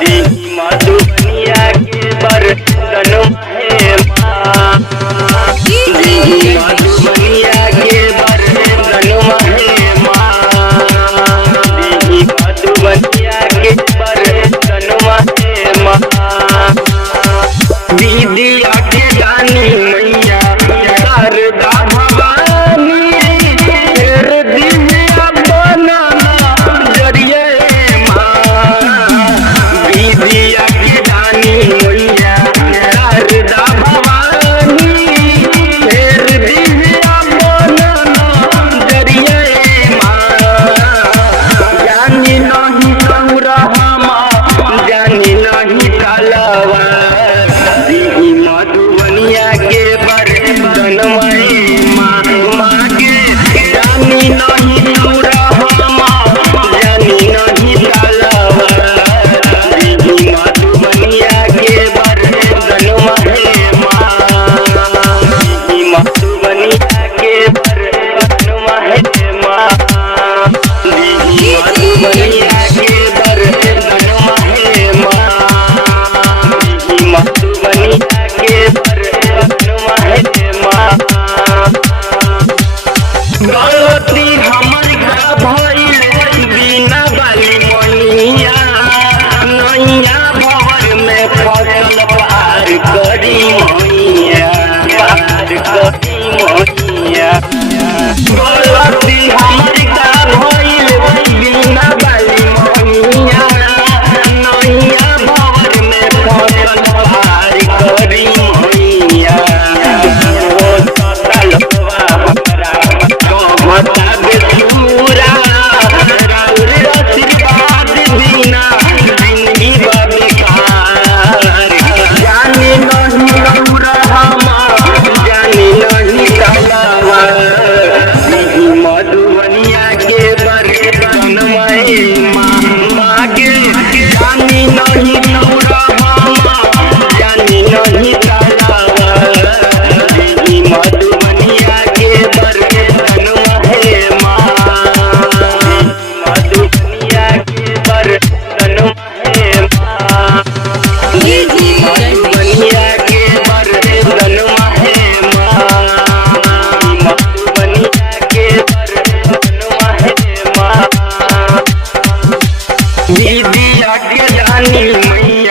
दी मधुबनिया के बरतन है माँ, दी मधुबनिया के बरतन है माँ, दी मधुबनिया के बरतन है माँ। दीदी आके जानी मैया शारदा भवानी, तेर दिव्या बनाना जरिए माँ। दीदी आके जानी मैया शारदा भवानी, तेर दिव्या बनाना जरिए माँ। जानी नहीं कौरा माँ, जानी नहीं कालवा, मधुबनिया के बरतन माँ माँ के जानी नहीं पूरा माँ, जानी नहीं कालवा, मधुबनिया के बरतन है माँ, मधुबनिया के बरतन है माँ, मधुबनिया के बरतन है माँ, मधुबनिया के गलती हमर का भइल बिना बाली मनिया, नैया भवर में फसल पार करी मैया, पार करी मैया। गलती हमर का भइल बिना बाली मनिया, नैया भवर में फसल पार करी मैया। मधुबनिया के बरतन माँ के जानी नहीं नौरा जानी नहीं कालावा, मधुबनिया के बरतन है माँ, मधुबनिया के बरतन है माँ, मधुबनिया के बरतन है माँ, मधुबनिया के बरतन है माँ। दीदी आके जानी मैया